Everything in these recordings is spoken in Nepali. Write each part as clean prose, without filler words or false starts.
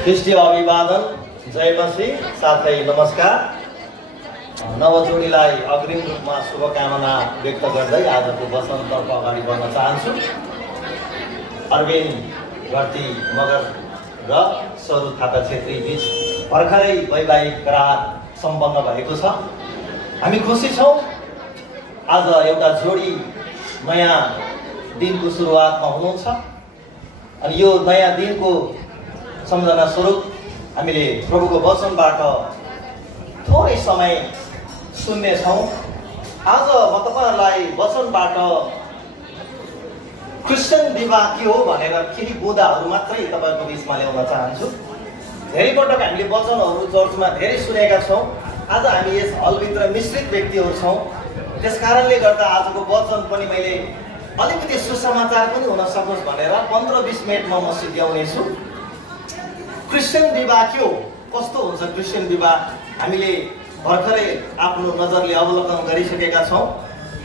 ख्रिस्टीय अभिवादन, जय मसीह, साथै नमस्कार। नवजोडीलाई अग्रिम रूपमा शुभकामना व्यक्त गर्दै आजको वचनतर्फ अगाडि बढ्न चाहन्छु। अरविन्द घरती मगर र सरू थापा छेत्री बीच भर्खरै वैवाहिक करार सम्पन्न भएको छ। हामी खुसी छौँ। आज एउटा जोडी नयाँ दिनको सुरुवातमा हुनुहुन्छ अनि यो नयाँ दिनको सम्झना स्वरूप हामीले प्रभुको वचनबाट थोरै समय सुन्नेछौँ। आज म तपाईँहरूलाई वचनबाट क्रिस्चियन विवाह के हो भनेर केही बुँदाहरू मात्रै तपाईँहरूको बिचमा ल्याउन चाहन्छु। धेरै पटक हामीले वचनहरू चर्चमा धेरै सुनेका छौँ। आज हामी यस हलभित्र मिश्रित व्यक्तिहरू छौँ। त्यस कारणले गर्दा आजको वचन पनि मैले अलिकति सुसमाचार पनि हुन सकोस् भनेर 15-20 मिनटमा म सिद्ध्याउनेछु। क्रिस्चियन विवाह के हो, कस्तो हुन्छ क्रिस्चियन विवाह, हामीले भर्खरै आफ्नो नजरले अवलोकन गरिसकेका छौँ।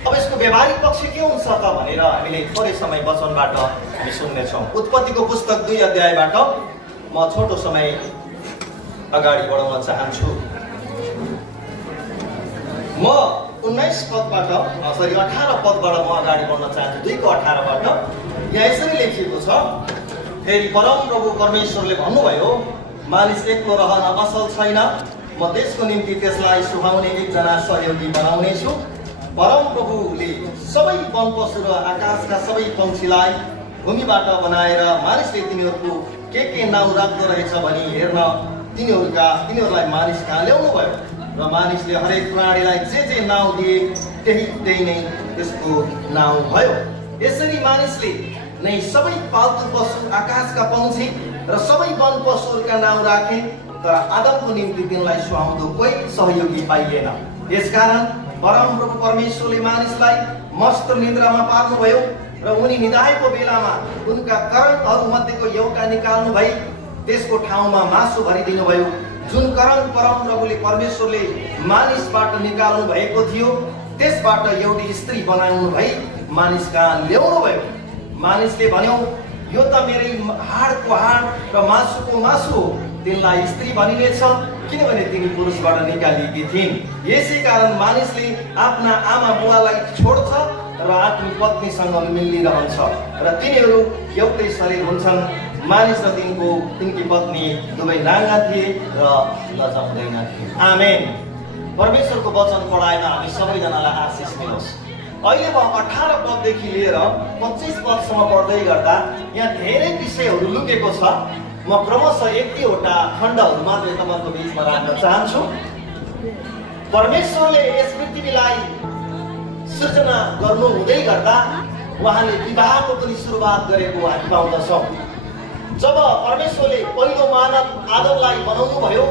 अब यसको व्यावहारिक पक्ष के हुन्छ त भनेर हामीले थोरै समय वचनबाट हामी सुन्नेछौँ। उत्पत्तिको पुस्तक 2 अध्यायबाट म छोटो समय अगाडि बढाउन चाहन्छु। म 19 पदबाट 18 पदबाट म अगाडि बढ्न चाहन्छु। 2 को 18बाट यहाँ यसरी लेखिएको छ, फेरि परमप्रभु परमेश्वरले भन्नुभयो, मानिस एक्लो रहन असल छैन, म त्यसको निम्ति त्यसलाई सुहाउने एकजना सहयोगी बनाउनेछु। परमप्रभुले सबै वन पशु र आकाशका सबै पक्षीलाई भूमिबाट बनाएर मानिसले तिनीहरूको के नाउँ राख्दो रहेछ भनी हेर्न तिनीहरूलाई मानिस कहाँ ल्याउनु भयो र मानिसले हरेक प्राणीलाई जे नाउँ दिए त्यही नै त्यसको नाउँ भयो। यसरी मानिसले नै सबै पाल्तु पशु, आकाशका पक्षी र सबै वन पशुहरूका नाउँ राखे, तर आदमको निम्ति तिनलाई सुहाउँदो कोही सहयोगी पाइएन। यसकारण परमप्रभु परमेश्वरले मानिसलाई मस्त निद्रामा पार्नुभयो र उनी निदाएको बेलामा उनका करणहरू मध्येको एउटा निकाल्नु भई त्यसको ठाउँमा मासु भरिदिनु भयो। जुन करण परमप्रभुले परमेश्वरले मानिसबाट निकाल्नु भएको थियो त्यसबाट एउटी स्त्री बनाउनु भई मानिस कहाँ ल्याउनु भयो। मानिसले भन्यो, यो त मेरै हाडको हाड र मासुको मासु हो, तिनलाई स्त्री भनिनेछ किनभने तिनी पुरुषबाट निकालिएकी थिइन्। यसै कारण मानिसले आफ्ना आमा बुवालाई छोड्छ र आफ्नो पत्नीसँग मिलिरहन्छ र तिनीहरू एउटै शरीर हुन्छन्। मानिस र तिनकी पत्नी दुवै नाङ्गा थिए र लजाउँदैन थिए। आमेन। परमेश्वरको वचन पढाएमा हामी सबैजनालाई आशिष मिलोस्। अहिले म 18 पददेखि लिएर 25 पदसम्म पढ्दै गर्दा यहाँ धेरै विषयहरू लुकेको छ। म क्रमशः 1-2वटा खण्डहरू मात्रै तपाईँको बिचमा राख्न चाहन्छु। परमेश्वरले यस पृथ्वीलाई सृजना गर्नु हुँदै गर्दा उहाँले विवाहको पनि सुरुवात गरेको हामी पाउँदछौँ। जब परमेश्वरले पहिलो मानव आदमलाई बनाउनु भयो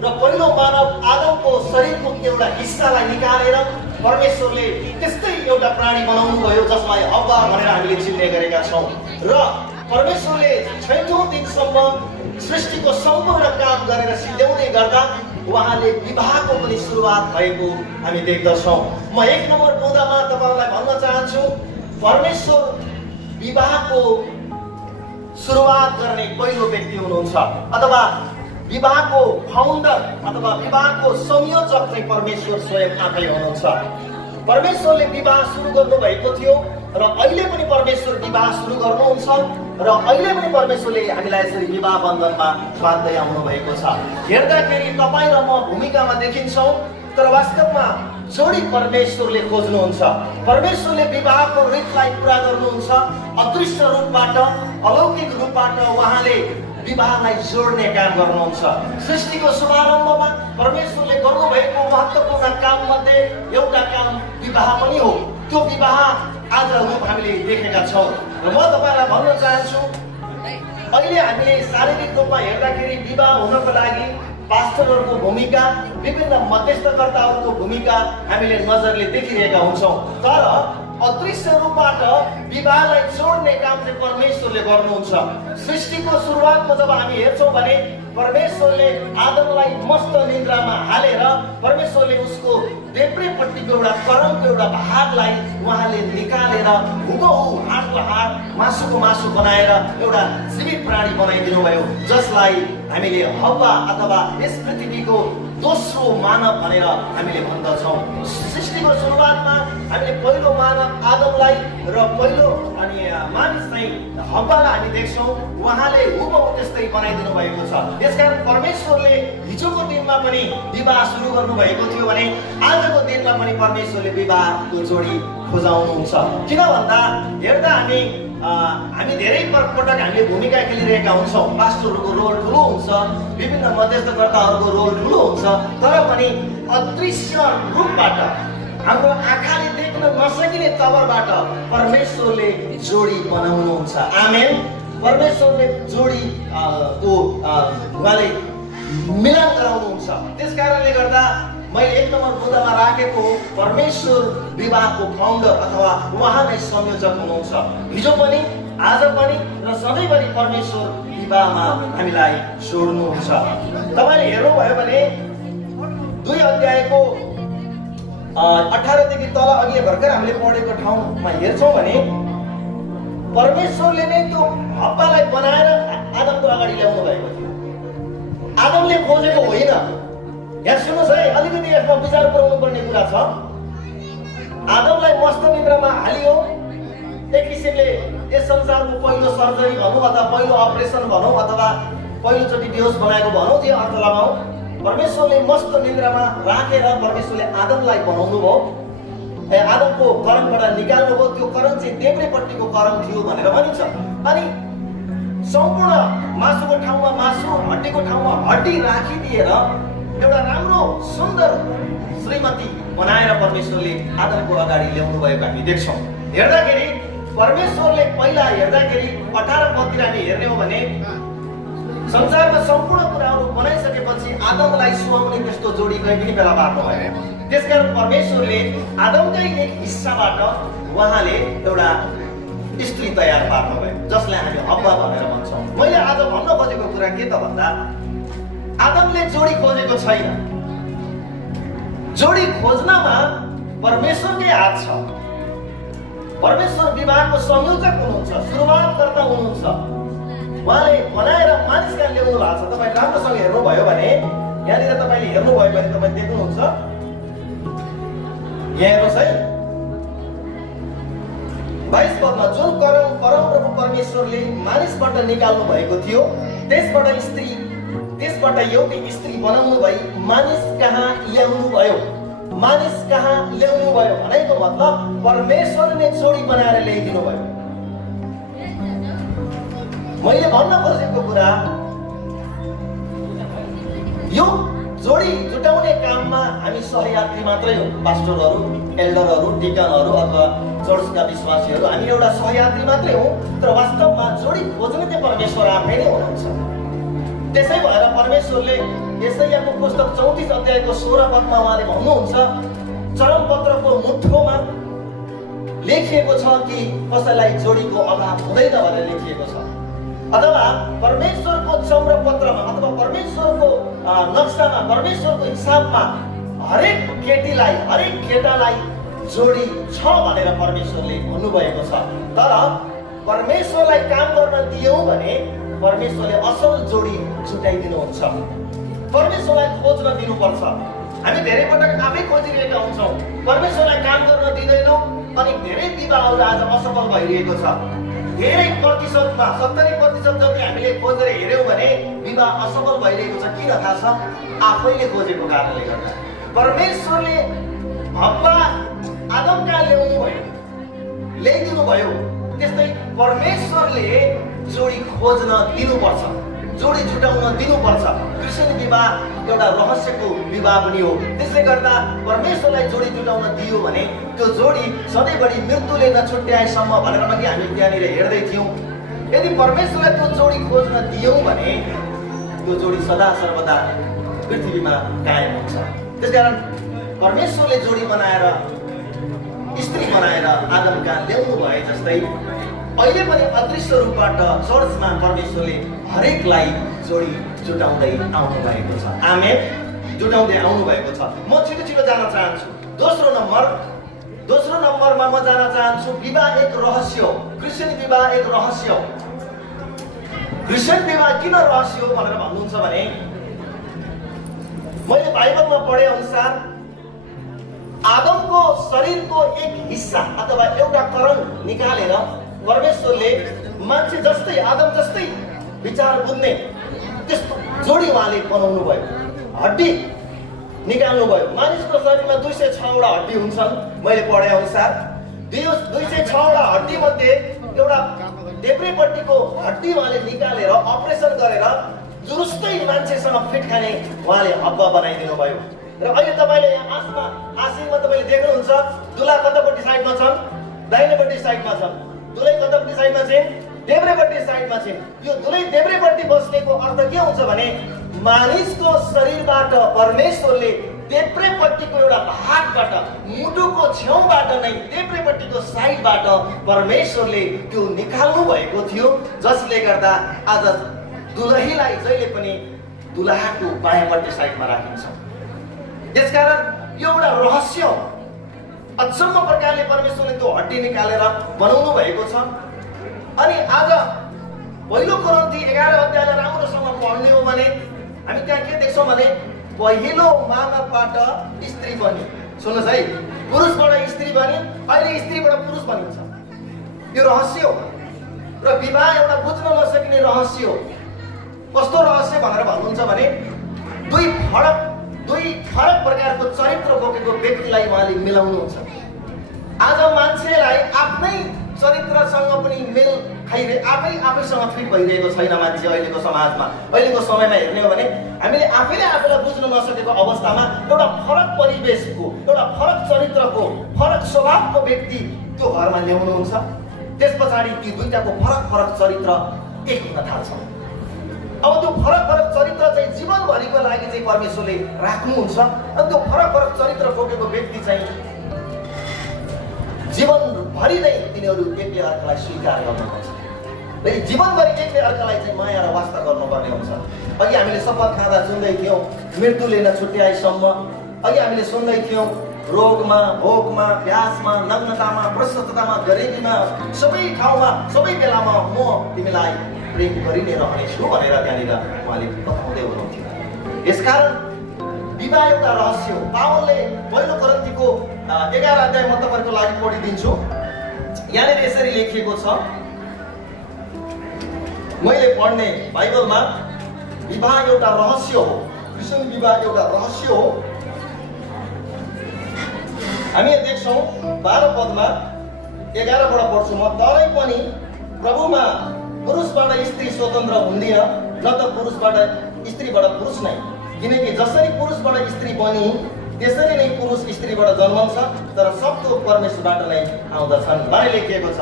र पहिलो मानव आदमको शरीरको एउटा हिस्सालाई निकालेर परमेश्वरले त्यस्तै एउटा प्राणी बनाउनु भयो जसलाई हव्वा भनेर हामीले चिन्ने गरेका छौँ। र परमेश्वरले 6औं दिनसम्म सृष्टिको सम्पूर्ण काम गरेर सिद्ध्याउँदै गर्दा उहाँले विवाहको पनि सुरुवात भएको हामी देख्दछौँ। म 1 नम्बर बुँदामा तपाईँहरूलाई भन्न चाहन्छु, परमेश्वर विवाहको सुरुवात गर्ने पहिलो व्यक्ति हुनुहुन्छ अथवा विवाहको फाउन्डर अथवा विवाहको संयोजक चाहिँ परमेश्वर स्वयं आफै हुनुहुन्छ। परमेश्वरले विवाह सुरु गर्नुभएको थियो र अहिले पनि परमेश्वर विवाह सुरु गर्नुहुन्छ र अहिले पनि परमेश्वरले हामीलाई यसरी विवाह बन्धनमा बाँध्दै आउनु भएको छ। हेर्दाखेरि तपाईँ र म भूमिकामा देखिन्छौँ, तर वास्तवमा जोडी परमेश्वरले खोज्नुहुन्छ। परमेश्वरले विवाहको रीतलाई पुरा गर्नुहुन्छ। अदृश्य रूपबाट, अलौकिक रूपबाट उहाँले विवाहलाई जोड्ने काम गर्नुहुन्छ। सृष्टिको शुभारम्भमा परमेश्वरले गर्नुभएको महत्त्वपूर्ण काम मध्ये एउटा काम विवाह पनि हो। त्यो विवाह आज रूप हामीले देखेका छौँ र म तपाईँलाई भन्न चाहन्छु, अहिले हामीले शारीरिक रूपमा हेर्दाखेरि विवाह हुनको लागि पास्टरहरूको भूमिका, विभिन्न मध्यस्थकर्ताहरूको भूमिका हामीले नजरले देखिरहेका हुन्छौँ, तर अदृश्य रूपबाट विवाहलाई जोड्ने काम चाहिँ परमेश्वरले गर्नुहुन्छ। सृष्टिको सुरुवातमा जब हामी हेर्छौँ भने परमेश्वरले आदमलाई मस्त निद्रामा हालेर परमेश्वरले उसको देब्रेपट्टिको एउटा करणको एउटा भागलाई उहाँले निकालेर हुबहु हाडको हाड, मासुको मासु बनाएर एउटा जीवित प्राणी बनाइदिनु भयो, जसलाई हामीले हव्वा अथवा यस पृथ्वीको दोस्रो मानव भनेर हामीले भन्दछौँ। सृष्टिको सुरुवातमा हामीले पहिलो मानव आदमलाई र पहिलो मानिस चाहिँ हव्वालाई हामी देख्छौँ। उहाँले हुबहु त्यस्तै बनाइदिनु भएको छ। यसकारण परमेश्वरले हिजोको दिनमा पनि विवाह सुरु गर्नुभएको थियो भने आजको दिनमा पनि परमेश्वरले विवाहको जोडी खोजाउनुहुन्छ। किन भन्दा हेर्दा हामी धेरै पटक हामीले भूमिका खेलिरहेका हुन्छौँ। पास्टरहरूको रोल ठुलो हुन्छ, विभिन्न मध्यस्थकर्ताहरूको रोल ठुलो हुन्छ, तर पनि अदृश्य रूपबाट हाम्रो आँखाले देख्न नसकिने तवरबाट परमेश्वरले जोडी बनाउनुहुन्छ। आमेन। परमेश्वरले जोडी उहाँले मिलान गराउनुहुन्छ। त्यस कारणले गर्दा मैले एक नम्बर मुद्दामा राखेको परमेश्वर विवाहको फाउन्डर अथवा उहाँ नै संयोजक हुनुहुन्छ। हिजो पनि आज पनि र सधैँभरि परमेश्वर विवाहमा हामीलाई जोड्नुहुन्छ। तपाईँले हेर्नुभयो भने 2 अध्यायको 18 देखि तल अघि भर्खर हामीले पढेको ठाउँमा हेर्छौँ भने परमेश्वरले नै त्यो हव्वालाई बनाएर आदमको अगाडि ल्याउनु भएको थियो। आदमले खोजेको होइन। यहाँ सुन्नुहोस् है, अलिकति यसमा विचार पुर्याउनु पर्ने कुरा छ। आदमलाई मस्त निद्रामा हालियो। एक किसिमले यस संसारको पहिलो सर्जरी भनौँ अथवा पहिलो अपरेसन भनौँ अथवा पहिलोचोटि बेहोस बनाएको भनौँ, त्यो अर्थ लगाऊ। परमेश्वरले मस्त निद्रामा राखेर परमेश्वरले आदमलाई बनाउनु भयो। आदमको कर्मबाट निकाल्नु भयो। त्यो कर्म चाहिँ देब्रेपट्टिको कर्म थियो भनेर भनिन्छ। अनि सम्पूर्ण मासुको ठाउँमा मासु, हड्डीको ठाउँमा हड्डी राखिदिएर एउटा राम्रो सुन्दर श्रीमती बनाएर परमेश्वरले आदमको अगाडि ल्याउनु भएको हामी देख्छौँ। हेर्दाखेरि परमेश्वरले पहिला हेर्दाखेरि 18 पदतिर हामी हेर्ने हो भने संसारमा सम्पूर्ण कुराहरू बनाइसकेपछि आदमलाई सुहाउने त्यस्तो जोडी कहीँ पनि बेला पार्नु भयो। त्यसकारण परमेश्वरले आदमकै एक हिस्साबाट उहाँले एउटा स्त्री तयार पार्नुभयो, जसलाई हामी हव्वा भनेर भन्छौँ। मैले आज भन्न खोजेको कुरा के त भन्दा आदमले जोडी खोजेको छैन। जोडी खोज्नमा परमेश्वरकै हात छ। परमेश्वर विवाहको संयोजक हुनुहुन्छ, सुरुवातकर्ता हुनुहुन्छ। उहाँले बनाएर मानिसका ल्याउनु भएको छ। तपाईँ राम्रोसँग हेर्नुभयो भने यहाँनिर तपाईँले हेर्नुभयो भने तपाईँ देख्नुहुन्छ, यहाँ हेर्नुहोस् है 22 पदमा, जुन कर्म परमप्रभु परमेश्वरले मानिसबाट निकाल्नु भएको थियो त्यसबाट एउटी स्त्री बनाउनु भई मानिस कहाँ ल्याउनु भयो। मानिस कहाँ ल्याउनु भयो भनेको मतलब परमेश्वरले जोडी बनाएर ल्याइदिनु भयो। मैले भन्न खोजेको कुरा यो जोडी जुटाउने काममा हामी सहयात्री मात्रै हो। पास्टरहरू, एल्डरहरू, डिकनहरू अथवा चर्चका विश्वासीहरू हामी एउटा सहयात्री मात्रै हो। तर वास्तवमा जोडी खोज्ने चाहिँ परमेश्वर आफै नै हुनुहुन्छ। त्यसै भएर परमेश्वरले यशायाको पुस्तक 34 अध्यायको 16 पदमा उहाँले भन्नुहुन्छ, चरमपत्रको मुठोमा लेखिएको छ कि कसैलाई जोडीको अभाव हुँदैन भनेर लेखिएको छ। अथवा परमेश्वरको चम्रपत्रमा अथवा परमेश्वरको नक्सामा, परमेश्वरको हिसाबमा हरेक केटीलाई, हरेक केटालाई जोडी छ भनेर परमेश्वरले भन्नुभएको छ। तर परमेश्वरलाई काम गर्न दियौँ भने परमेश्वरले असल जोडी जुटाइदिनुहुन्छ। परमेश्वरलाई खोज्न दिनुपर्छ। हामी धेरै पटक आफै खोजिरहेका हुन्छौँ, परमेश्वरलाई काम गर्न दिँदैनौँ। अनि धेरै विवाहहरू आज असफल भइरहेको छ। धेरै प्रतिशतमा 70% जति हामीले खोजेर हेऱ्यौँ भने विवाह असफल भइरहेको छ। किन थाहा छ? आफैले खोजेको कारणले गर्दा। परमेश्वरले हव्वा आदम कहाँ ल्याइदिनु भयो, त्यस्तै परमेश्वरले जोडी खोज्न दिनुपर्छ, जोडी जुटाउन दिनुपर्छ। क्रिस्चियन विवाह एउटा रहस्यको विवाह पनि हो। त्यसले गर्दा परमेश्वरलाई जोडी जुटाउन दियो भने त्यो जोडी सधैँभरि मृत्युले नछुट्याएसम्म भनेर पनि हामी त्यहाँनिर हेर्दै थियौँ। यदि परमेश्वरलाई त्यो जोडी खोज्न दियौँ भने त्यो जोडी सदा सर्वदा पृथ्वीमा कायम हुन्छ। त्यसकारण परमेश्वरले जोडी बनाएर, स्त्री बनाएर आदम कहाँ ल्याउनु भए जस्तै अहिले पनि अदृश्य रूपबाट चर्चमा परमेश्वरले हरेकलाई जोडी जुटाउँदै आउनु भएको छ। आमेन। जुटाउँदै आउनु भएको छ। म छिटो जान चाहन्छु। दोस्रो नम्बरमा म जान चाहन्छु, विवाह एक रहस्य हो। क्रिस्चियन विवाह एक रहस्य हो। क्रिस्चियन विवाह किन रहस्य हो भनेर भन्नुहुन्छ भने मैले बाइबलमा पढे अनुसार आदमको शरीरको एक हिस्सा अथवा एउटा करण निकालेर परमेश्वरले मान्छे जस्तै आदम जस्तै विचार बुझ्ने त्यस्तो जोडी उहाँले बनाउनु भयो। हड्डी निकाल्नु भयो। मानिसको शरीरमा 206 वटा हड्डी हुन्छन् मैले पढे अनुसार। 206 वटा हड्डी मध्ये एउटा देब्रेपट्टिको हड्डी उहाँले निकालेर अपरेसन गरेर जुरुस्तै मान्छेसँग फिट खाने उहाँले हब्बा बनाइदिनु भयो। र अहिले तपाईले यहाँ आसिनमा तपाईले देख्नुहुन्छ दुला कतापट्टि साइडमा छन्, दाहिनेपट्टि साइडमा छन्। दुलै कतापट्टि साइडमा छन्, देब्रेपट्टि साइडमा छन्। यो दुलै देब्रेपट्टि बस्नेको अर्थ के हुन्छ भने मानिसको शरीरबाट परमेश्वरले देब्रेपट्टिको एउटा भागबाट मुटुको छेउबाट नै देब्रेपट्टिको साइडबाट परमेश्वरले त्यो निकाल्नु भएको थियो, जसले गर्दा आज दुलहीलाई जहिले पनि दुलहाको बायाँपट्टि साइडमा राखिन्छ। त्यसकारण यो एउटा रहस्य हो। अचम्म प्रकारले परमेश्वरले त्यो हड्डी निकालेर बनाउनु भएको छ। अनि आज पहिलो कोरिन्थी 11 अध्यायलाई राम्रोसँग पढ्ने हो भने हामी त्यहाँ के देख्छौँ भने पहिलो मानवबाट स्त्री बन्यो। सुन्नुहोस् है, पुरुषबाट स्त्री बन्यो, अहिले स्त्रीबाट पुरुष बनिन्छ। यो रहस्य हो र विवाह एउटा बुझ्न नसकिने रहस्य हो। कस्तो रहस्य भनेर भन्नुहुन्छ भने दुई फरक प्रकारको चरित्र बोकेको व्यक्तिलाई उहाँले मिलाउनुहुन्छ। आज मान्छेलाई आफ्नै चरित्रसँग पनि मेल आफैसँग फिट भइरहेको छैन मान्छे अहिलेको समाजमा। अहिलेको समयमा हेर्ने हो भने हामीले आफैले आफैलाई बुझ्न नसकेको अवस्थामा एउटा फरक परिवेशको, एउटा फरक चरित्रको, फरक स्वभावको व्यक्ति त्यो घरमा ल्याउनुहुन्छ। त्यस पछाडि ती दुईटाको फरक चरित्र एक हुन थाल्छ। अब त्यो फरक चरित्र चाहिँ जीवनभरिको लागि चाहिँ परमेश्वरले राख्नुहुन्छ। अनि त्यो फरक चरित्र बोकेको व्यक्ति चाहिँ जीवनभरि नै तिनीहरू एकले अर्कालाई स्वीकार गर्नुपर्छ र जीवनभरि एकले अर्कालाई चाहिँ माया र वास्ता गर्नुपर्ने हुन्छ। अघि हामीले शपथ खाँदा सुन्दै थियौँ मृत्युले नछुट्याएसम्म। अघि हामीले सुन्दै थियौँ रोगमा, भोकमा, प्यासमा, नग्नतामा, प्रशस्ततामा, गरिबीमा, सबै ठाउँमा, सबै बेलामा म तिमीलाई प्रेम गरि नै रहनेछु भनेर त्यहाँनिर उहाँले बताउँदै हुनुहुन्थ्यो। यसकारण विवाह एउटा रहस्य हो। पावलले पहिलो कोरिन्थीको 11 अध्याय म तपाईँको लागि पढिदिन्छु। यहाँनिर यसरी लेखिएको छ, मैले पढ्ने बाइबलमा, विवाह एउटा रहस्य हो। क्रिस्चियन विवाह एउटा रहस्य हो। हामी देख्छौँ 12 पदमा 11बाट पढ्छु म। तरै पनि प्रभुमा पुरुषबाट स्त्री स्वतन्त्र हुँदैन, न त पुरुषबाट स्त्रीबाट पुरुष नै। किनकि जसरी पुरुषबाट स्त्री बनी त्यसरी नै पुरुष स्त्रीबाट जन्मन्छ, तर सब थोक परमेश्वरबाट नै आउँदछन् भने लेखिएको छ।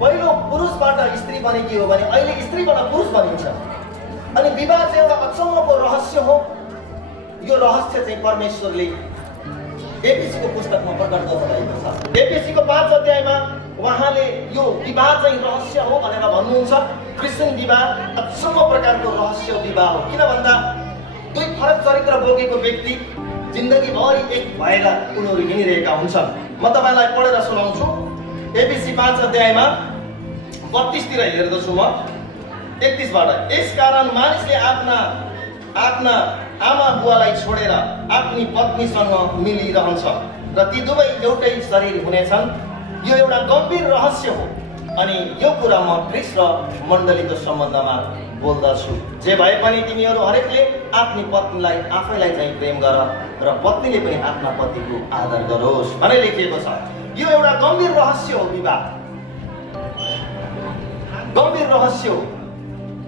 पहिलो पुरुषबाट स्त्री बनेकी हो भने अहिले स्त्रीबाट पुरुष बनिन्छ। अनि विवाह चाहिँ एउटा अचम्मको रहस्य हो। यो रहस्य चाहिँ परमेश्वरले एफएसीको पुस्तकमा प्रकट गर्नुभएको छ। एफएसीको 5 अध्यायमा उहाँले यो विवाह चाहिँ रहस्य हो भनेर भन्नुहुन्छ। क्रिस्चियन विवाह अचम्म प्रकारको रहस्य विवाह हो। किन भन्दा दुई फरक चरित्र बोकेको व्यक्ति जिन्दगीभरि एक भएर उनीहरू हिँडिरहेका हुन्छन्। म तपाईँलाई पढेर सुनाउँछु। एफएसी 5 अध्यायमा 32 तिर हेर्दछु म 31बाट। यसकारण मानिसले आफ्ना आमा बुवालाई छोडेर आफ्नी पत्नीसँग मिलिरहन्छ र ती दुवै एउटै शरीर हुनेछन्। यो एउटा गम्भीर रहस्य हो। अनि यो कुरा म ख्रीष्ट र मण्डलीको सम्बन्धमा बोल्दछु। जे भए पनि तिमीहरू हरेकले आफ्नी पत्नीलाई आफैलाई चाहिँ प्रेम गर र पत्नीले पनि आफ्ना पतिको आदर गरोस् भने लेखिएको छ। यो एउटा गम्भीर रहस्य हो। विवाह गम्भीर रहस्य हो।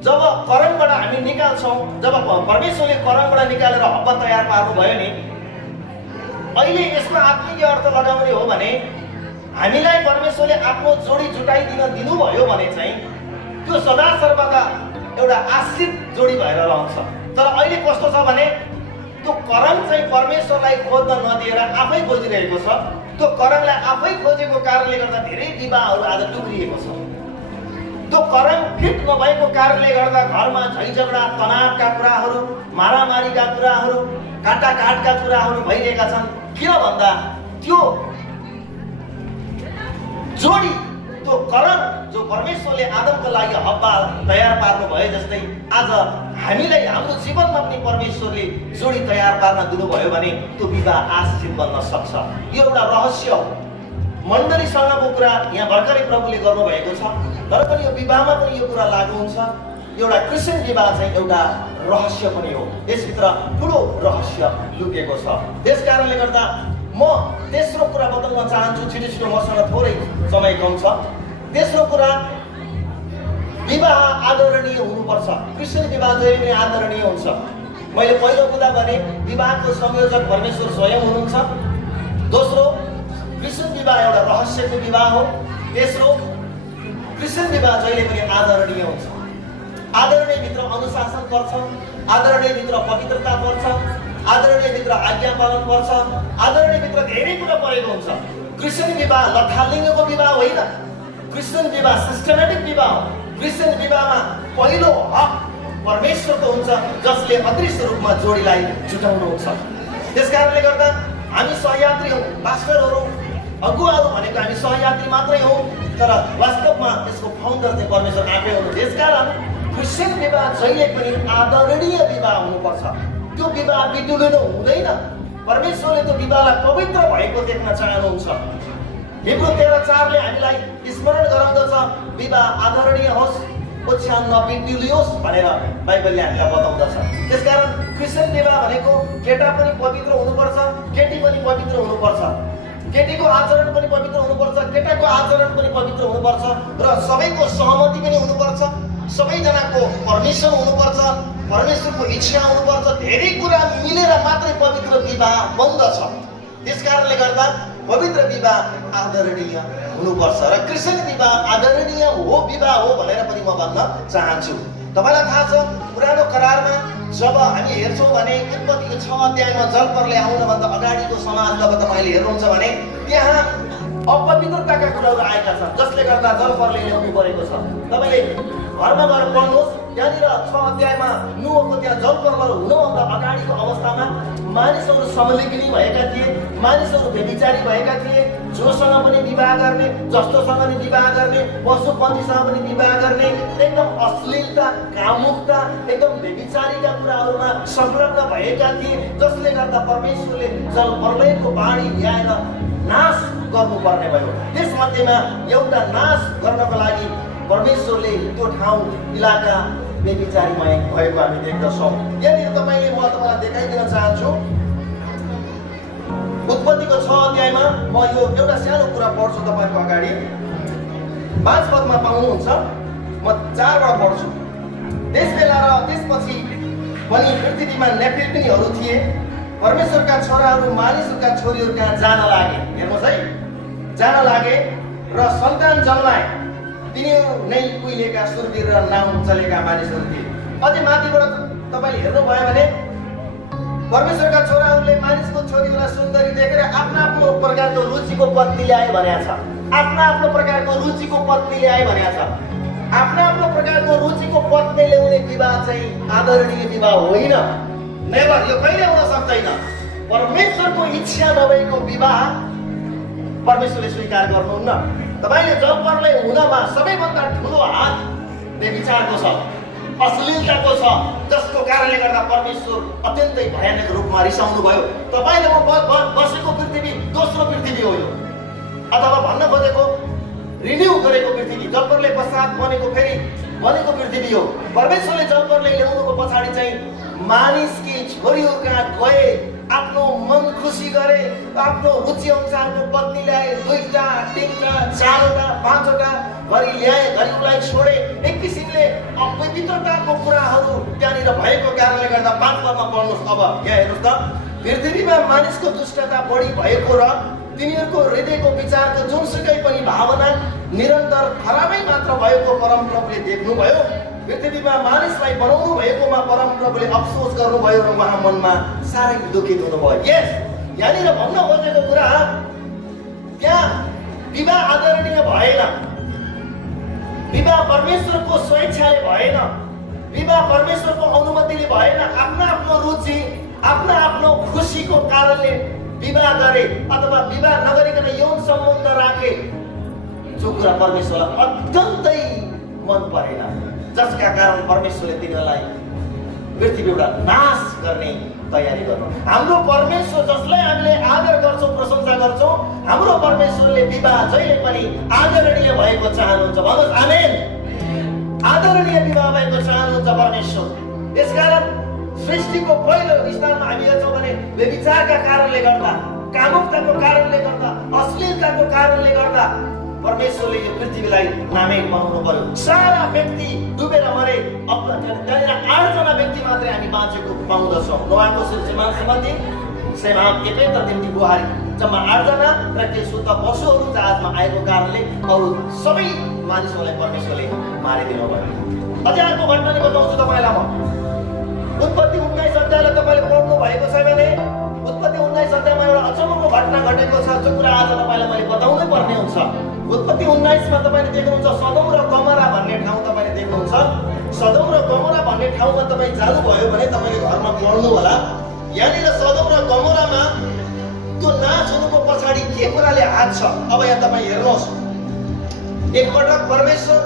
जब करणबाट हामी निकाल्छौँ, जब परमेश्वरले करणबाट निकालेर हब्बा तयार पार्नु भयो नि, अहिले यसको आत्मिक अर्थ लगाउने हो भने हामीलाई परमेश्वरले आफ्नो जोडी जुटाइदिन दिनुभयो भने चाहिँ त्यो सदा सर्वदा एउटा आश्रित जोडी भएर रहन्छ। तर अहिले कस्तो छ भने त्यो करण चाहिँ परमेश्वरलाई खोज्न नदिएर आफै खोजिरहेको छ। त्यो करणलाई आफै खोजेको कारणले गर्दा धेरै विवाहहरू आज टुक्रिएको छ। त्यो करण फिट नभएको कारणले गर्दा घरमा झैझगडा, तनावका कुराहरू, मारामारीका कुराहरू, काटाकाटका कुराहरू भइरहेका छन्। किन भन्दा त्यो जोडी त्यो करण जो परमेश्वरले आदमको लागि हब्बा तयार पार्नु भयो जस्तै आज हामीलाई हाम्रो जीवनमा पनि परमेश्वरले जोडी तयार पार्न दिनुभयो भने त्यो विवाह आशीषित बन्न सक्छ। यो एउटा रहस्य हो। मण्डलीसँगको कुरा यहाँ भर्खरै प्रभुले गर्नुभएको छ, तर पनि यो विवाहमा पनि यो कुरा लागू हुन्छ। एउटा क्रिस्चियन विवाह चाहिँ एउटा रहस्य पनि हो, यसभित्र ठुलो रहस्य लुकेको छ। त्यस कारणले गर्दा म तेस्रो कुरा बताउन चाहन्छु, छिटो मसँग थोरै समय कम छ। तेस्रो कुरा, विवाह आदरणीय हुनुपर्छ। क्रिस्चियन विवाह जहिले पनि आदरणीय हुन्छ। मैले पहिलो कुरा भने विवाहको संयोजक परमेश्वर स्वयं हुनुहुन्छ। दोस्रो, क्रिस्चियन विवाह एउटा रहस्यको विवाह हो। तेस्रो, क्रिस्चियन विवाह जहिले पनि आदरणीय हुन्छ। आदरणीय भित्र अनुशासन पर्छ, आदरणीय भित्र पवित्रता पर्छ, आदरणीय भित्र आज्ञा पालन पर्छ, आदरणीय भित्र धेरै कुरा परेको हुन्छ। क्रिस्चियन विवाह लथालिङ्गको विवाह होइन, क्रिस्चियन विवाह सिस्टमेटिक विवाह हो। क्रिस्चियन विवाहमा पहिलो हक परमेश्वरको हुन्छ, जसले अदृश्य रूपमा जोडीलाई जुटाउनुहुन्छ। त्यस कारणले गर्दा हामी सहयात्री हौँ। पास्टरहरू, अगुवाहरू भनेको हामी सहयात्री मात्रै हौँ, तर वास्तवमा यसको फाउन्डर चाहिँ परमेश्वर आफै हुनुहुन्छ। त्यसकारण क्रिस्चियन विवाह जहिले पनि आदरणीय विवाह हुनुपर्छ। त्यो विवाह बिटुलिनु हुँदैन। परमेश्वरले त्यो विवाहलाई पवित्र भएको देख्न चाहनुहुन्छ। हिब्रू 13:4ले हामीलाई स्मरण गराउँदछ, विवाह आदरणीय होस्, ओछ्यान नबिटुलियोस् भनेर बाइबलले हामीलाई बताउँदछ। त्यसकारण क्रिस्चियन विवाह भनेको केटा पनि पवित्र हुनुपर्छ, केटी पनि पवित्र हुनुपर्छ, केटीको आचरण पनि पवित्र हुनुपर्छ, केटाको आचरण पनि पवित्र हुनुपर्छ, र सबैको सहमति पनि हुनुपर्छ, सबैजनाको परमिसन हुनुपर्छ, परमेश्वरको इच्छा हुनुपर्छ। धेरै कुरा मिलेर मात्रै पवित्र विवाह बन्दछ। त्यसकारणले गर्दा पवित्र विवाह आदरणीय हुनुपर्छ, र क्रिस्चियन विवाह आदरणीय हो विवाह हो भनेर पनि म भन्न चाहन्छु। तपाईँलाई थाहा छ, पुरानो करारमा जब हामी हेर्छौँ भने उत्पत्तिको 6 अध्यायमा जलप्रलय आउनभन्दा अगाडिको समाज जब तपाईँले हेर्नुहुन्छ भने त्यहाँ अपवित्रताका कुराहरू आएका छन्, जसले गर्दा जलप्रलय ल्याउनु परेको छ। तपाईँले घरमा गएर पढ्नुहोस्, त्यहाँनिर 6 अध्यायमा नुहको त्यहाँ जलप्रलय हुनुभन्दा अगाडिको अवस्थामा मानिसहरू समलिङ्गी भएका थिए, मानिसहरू व्यभिचारी भएका थिए, जोसँग पनि विवाह गर्ने, जस्तोसँग पनि विवाह गर्ने, पशु पन्छीसँग पनि विवाह गर्ने, एकदम अश्लीलता, कामुकता, एकदम व्यभिचारीका कुराहरूमा संलग्न भएका थिए, जसले गर्दा परमेश्वरले जलप्रलयको बाढी ल्याएर नाश गर्नुपर्ने भयो। त्यसमध्येमा एउटा नाश गर्नको लागि परमेश्वरले त्यो ठाउँ इलाका व्यभिचारीमय भएको हामी देख्दछौँ। यहाँनिर म तपाईँलाई देखाइदिन चाहन्छु, उत्पत्तिको 6 अध्यायमा म यो एउटा सानो कुरा पढ्छु तपाईँको अगाडि। 5 पदमा पाउनुहुन्छ, म 4बाट पढ्छु। त्यसबेला र त्यसपछि पनि पृथ्वीमा नेफिलिमहरू थिए। परमेश्वरका छोराहरू मानिसहरूका छोरीहरू कहाँ जान लागे। हेर्नुहोस् है, जान लागे र सन्तान जन्माए। तिनीहरू नै उहिलेका सुरवीर र नाउँ चलेका मानिसहरू थिए। अझै माथिबाट तपाईँले हेर्नुभयो भने परमेश्वरका छोराहरूले मानिसको छोरीहरूलाई सुन्दरी देखेर आफ्नो आफ्नो प्रकारको रुचिको पत्नी ल्याए भनेको छ। आफ्नो आफ्नो प्रकारको रुचिको पत्नी ल्याए भनेको छ। आफ्नो आफ्नो प्रकारको रुचिको पत्नी ल्याउने विवाह चाहिँ आदरणीय विवाह होइन। नेभर, यो कहिले हुन सक्दैन। परमेश्वरको इच्छा नभएको विवाह परमेश्वरले स्वीकार गर्नुहुन्न। तपाईँले जलप्रलय हुनमा सबैभन्दा ठुलो हात व्यभिचारको छ, अश्लीलताको छ, जसको कारणले गर्दा परमेश्वर अत्यन्तै भयानक रूपमा रिसाउनु भयो। तपाईँले बसेको पृथ्वी दोस्रो पृथ्वी हो यो, अथवा भन्न खोजेको रिन्यू गरेको पृथ्वी, जलप्रलय पश्चात बनेको पृथ्वी हो। परमेश्वरले जलप्रलय ल्याउनुको पछाडि चाहिँ मानिसकी छोरीहरू कहाँ गए, आफ्नो मन खुसी गरे, आफ्नो रुचि अनुसारको पत्नी ल्याए, 2टा 3टा 4वटा 5वटा घरि ल्याए, घरि उसलाई छोडे। एक किसिमले अपवित्रताको कुराहरू त्यहाँनिर भएको कारणले गर्दा 5 पदमा पढ्नुहोस्। अब यहाँ हेर्नुहोस् त, पृथ्वीमा मानिसको दुष्टता बढी भएको र तिनीहरूको हृदयको विचारको जुनसुकै पनि भावना निरन्तर खराबै मात्र भएको परमप्रभुले देख्नुभयो। पृथ्वीमा मानिसलाई बनाउनु भएकोमा परमप्रभुले अफसोस गर्नुभयो र उहाँ मनमा साह्रै दुखित हुनुभयो। यस, यहाँनिर भन्न खोजेको कुरा, त्यहाँ विवाह आदरणीय भएन, विवाह परमेश्वरको स्वेच्छाले भएन, विवाह परमेश्वरको अनुमतिले भएन। आफ्नो आफ्नो रुचि, आफ्नो आफ्नो खुसीको कारणले विवाह गरे, अथवा विवाह नगरिकन यौन सम्बन्ध राखे। जो कुरा परमेश्वरलाई अत्यन्तै मन परेन, जसका कारण परमेश्वरले तिनीहरूलाई पृथ्वीबाट नाश गर्ने तयारी गर्नु। हाम्रो परमेश्वर जसलाई हामीले आदर गर्छौँ, प्रशंसा गर्छौँ, हाम्रो परमेश्वरले विवाह जहिले पनि आदरणीय भएको चाहनुहुन्छ। भन्नुहोस् आमेन। आदरणीय विवाह भएको चाहनुहुन्छ परमेश्वर। यसकारण सृष्टिको पहिलो स्थानमा हामी हेर्छौँ भने व्यभिचारका कारणले गर्दा, कामुकताको कारणले गर्दा, अश्लीलताको कारणले गर्दा परमेश्वरले यो पृथ्वीलाई नामेक बनाउनु पर्यो। सारा व्यक्ति डुबेर मरे। त्यहाँनिर 8 जना व्यक्ति मात्रै हामी बाँचेको पाउँदछौँ। नोआको सृष्टिमा सम्बन्धी सेवा एकै त तिनकी बुहारी जम्मा 8 जना र केही शुद्ध पशुहरू जहाजमा आएको कारणले अरू सबै मानिसहरूलाई परमेश्वरले मारिदिनु भयो। अझै अर्को घटना नि बताउँछु तपाईँलाई म। उत्पत्ति 19 अध्यायलाई तपाईँले पढ्नु भएको छ भने उत्पत्ति 19 अध्यायमा एउटा अचम्मको घटना घटेको छ, जो कुरा आज तपाईँलाई मैले बताउनै पर्ने हुन्छ। उत्पत्ति 19 मा तपाईँले देख्नुहुन्छ सदोम र गमोरा भन्ने ठाउँ तपाईँले देख्नुहुन्छ। सदोम र गमोरा भन्ने ठाउँमा तपाईँ जानुभयो भने तपाईँले घरमा पढ्नु होला। यहाँनिर सदोम र गमोरामा त्यो नाश हुनुको पछाडि के कुराले हात छ। अब यहाँ तपाईँ हेर्नुहोस्, एकपटक परमेश्वर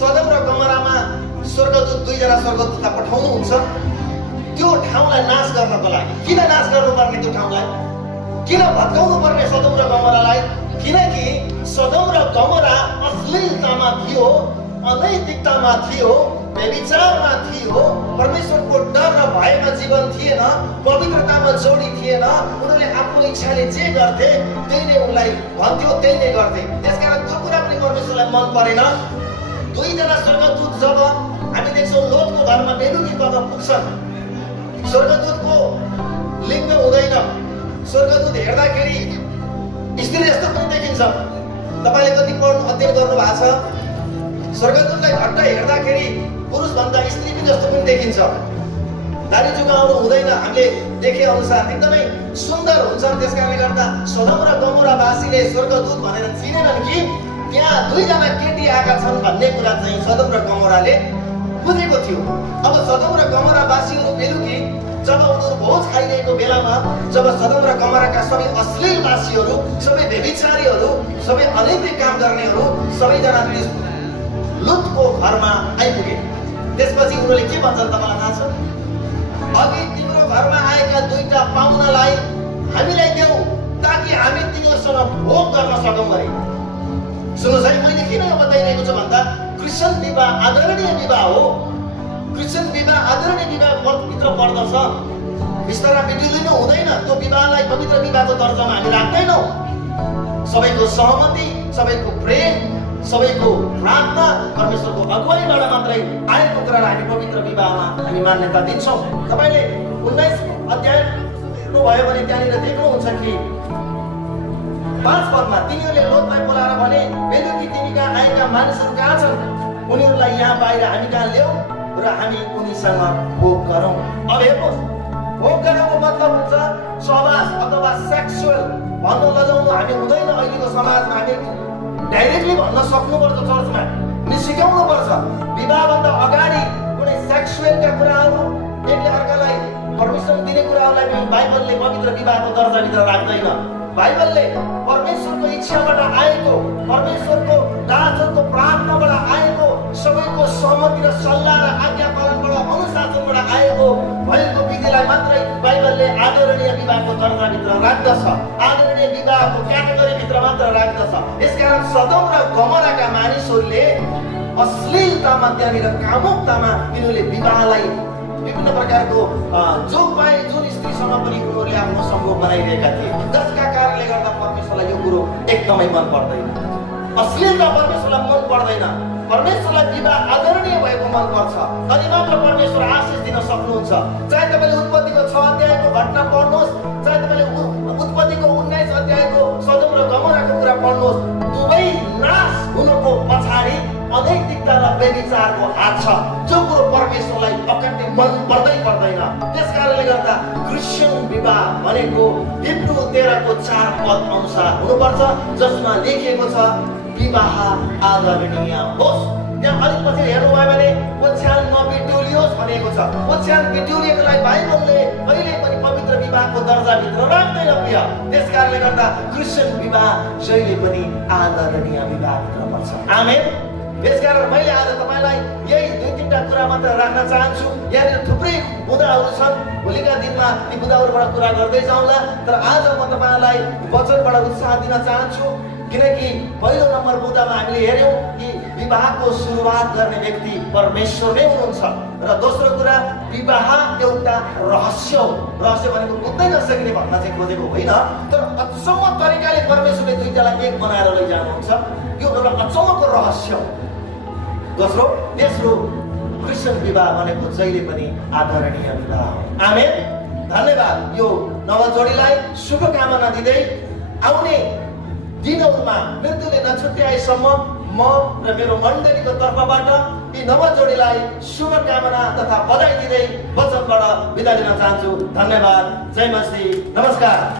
सदोम र गमोरामा स्वर्गदूत 2 जना स्वर्गदूतलाई पठाउनुहुन्छ त्यो ठाउँलाई नाश गर्नको लागि। किन नाश गर्नुपर्ने त्यो ठाउँलाई? किन भत्काउनु पर्ने सदोम र गमोरालाई? किनकि सदोम र गमोरा अश्लीलतामा थियो, अनैतिकतामा थियो, व्यभिचारमा थियो, परमेश्वरको डर र भयमा जीवन थिएन, पवित्रतामा जोडी थिएन। उनीहरूले आफ्नो इच्छाले जे गर्थे त्यही नै उनलाई भन्थ्यो, त्यही नै गर्थे। त्यसकारण त्यो कुरा पनि परमेश्वरलाई मन परेन। 2 जना स्वर्गदूत जब हामी देख्छौँ लोतको घरमा बेलुकी पख पुग्छन्, स्वर्गदूतको लिङ्ग हुँदैन। स्वर्गदूत हेर्दाखेरि स्त्री जस्तो पनि देखिन्छ। तपाईँले कति पढ्नु अध्ययन गर्नु भएको छ? स्वर्गदूतलाई घट्ट हेर्दाखेरि पुरुषभन्दा स्त्री पनि जस्तो पनि देखिन्छ। दारी जुगाउनु हुँदैन। हामीले देखे अनुसार एकदमै सुन्दर हुन्छ। त्यसकारणले गर्दा सदोम र गमोरावासीले स्वर्गदूत भनेर चिनेनन् कि त्यहाँ 2 जना केटी आएका छन् भन्ने कुरा चाहिँ सदोम र गमोराले बुझेको थियो। अब सदोम र गमोरावासीहरू बेलुकी जब उनीहरू भोज खाइरहेको बेलामा जब सदोम र गमोराका सबै अश्लीलवासीहरू, सबै व्यभिचारीहरू, सबै अनैतिक काम गर्नेहरू सबैजना लुतको घरमा आइपुगे। त्यसपछि उनीहरूले के भन्छन् तपाईँलाई थाहा छ? अघि तिम्रो घरमा आएका 2टा पाहुनालाई हामीलाई देऊ ताकि हामी तिनीहरूसँग भोग गर्न सकौँ गरे। सुन्नुहोस् है, मैले किन यो बताइरहेको छु भन्दा क्रिस्चियन विवाह आदरणीय विवाह हो। क्रिस्चियन विवाह आदरणीय विवाह भित्र पर्दछ। बिस्तारा बिटुलिनु हुँदैन। त्यो विवाहलाई पवित्र विवाहको दर्जामा हामी राख्दैनौँ। सबैको सहमति, सबैको प्रेम, सबैको प्रार्थना, परमेश्वरको अगुवाईबाट मात्रै आएको कुरालाई हामी पवित्र विवाहमा हामी मान्यता दिन्छौँ। तपाईँले 19 अध्याय हेर्नुभयो भने त्यहाँनिर देख्नुहुन्छ कि 5 पदमा तिनीहरूले लोतलाई बोलाएर भने बेलुकी तिमी कहाँ आएका मानिसहरू कहाँ छन्? उनीहरूलाई यहाँ बाहिर हामी कहाँ ल्याऊ र हामी उनीसँग भोग गरौँ। अब हेर्नुहोस्, भोग गरेको मतलब हुन्छ सहवास अथवा सेक्सुअल भन्न लजाउनु हामी हुँदैन। अहिलेको समाजमा हामी डाइरेक्टली भन्न सक्नुपर्छ, चर्चमा नि सिकाउनु पर्छ। विवाहभन्दा अगाडि कुनै सेक्सुअलका कुराहरू, एकले अर्कालाई परमिसन दिने कुराहरूलाई पनि बाइबलले पवित्र विवाहको दर्जाभित्र राख्दैन। बाइबलले परमेश्वरको इच्छाबाट आएको, परमेश्वरको दासहरूको प्रार्थनाबाट आएको, सबैको सहमति र सल्लाह र आज्ञा पालनबाट, अनुशासनबाट आएको भएको विधिलाई मात्रै बाइबलले आदरणीय विवाहको दर्जाभित्र राख्दछ, आदरणीय विवाहको क्याटेगोरीभित्र मात्र राख्दछ। यसकारण सदोम र गमोराका मानिसहरूले अश्लीलतामा, त्यहाँनिर कामुकतामा तिनीहरूले विवाहलाई विभिन्न प्रकारको जो पाए जुन स्त्रीसँग पनि उनीहरूले आफ्नो सम्भोग बनाइरहेका थिए, जसका कारणले गर्दा परमेश्वरलाई यो कुरो एकदमै मन पर्दैन। अश्लीलता परमेश्वरलाई मन पर्दैन। परमेश्वरलाई विवाह आदरणीय भएको मन पर्छ। अनि मात्र परमेश्वर आशिष दिन सक्नुहुन्छ। चाहे तपाईँले उत्पत्तिको 6 अध्यायको घटना पढ्नुहोस्, चाहे तपाईँले उत्पत्तिको 19 अध्यायको सदोम र गमोराको कुरा पढ्नुहोस्, दुवै नाश हुनुको पछाडि अनैतिकता र व्यभिचारको हात छ, जो कुरो परमेश्वरलाई अकट्टै मन पर्दैन। त्यसकारणले गर्दा क्रिस्चियन विवाह भनेको हिब्रू 13को 4 पद अनुसार हुनुपर्छ, जसमा लेखिएको छ विवाह आदरणीय होस्। त्यहाँ अलिक पछि हेर्नुभयो भने ओछ्यान नबिटुली लियोस् भनेको छ। ओछ्यान बेट्युलिएकोलाई बाइबलले कहिले पनि पवित्र विवाहको दर्जाभित्र राख्दैन प्रिय। त्यसकारणले गर्दा क्रिस्चियन विवाह जहिले पनि आदरणीय विवाहभित्र पर्छ। आमेन। यसकारण मैले आज तपाईलाई यही 2-3 कुरा मात्र राख्न चाहन्छु। यहाँनिर थुप्रै मुद्दाहरू छन्, भोलिका दिनमा ती मुद्दाहरूबाट कुरा गर्दै जाउँला। तर आज म तपाईलाई वचनबाट उत्साह दिन चाहन्छु, किनकि पहिलो नम्बर मुद्दामा हामीले हेर्यौं कि विवाहको सुरुवात गर्ने व्यक्ति परमेश्वर नै हुनुहुन्छ। र दोस्रो कुरा, विवाह एउटा रहस्य हो। रहस्य भनेको बुझ्दै नसकिने भन्न चाहिँ खोजेको होइन, तर अचम्म तरिकाले परमेश्वरले दुईटालाई एक बनाएर लैजानुहुन्छ। यो एउटा अचम्मको रहस्य हो। तेस्रो, क्रिस्चियन विवाह भनेको जहिले पनि आदरणीय विवाह हो। आमेन। धन्यवाद। यो नवजोडीलाई शुभकामना दिँदै आउने दिनहरूमा मृत्युले नछुट्याएसम्म म र मेरो मण्डलीको तर्फबाट यी नवजोडीलाई शुभकामना तथा बधाई दिँदै वचनबाट बिदा लिन चाहन्छु। धन्यवाद। जय मसीह। नमस्कार।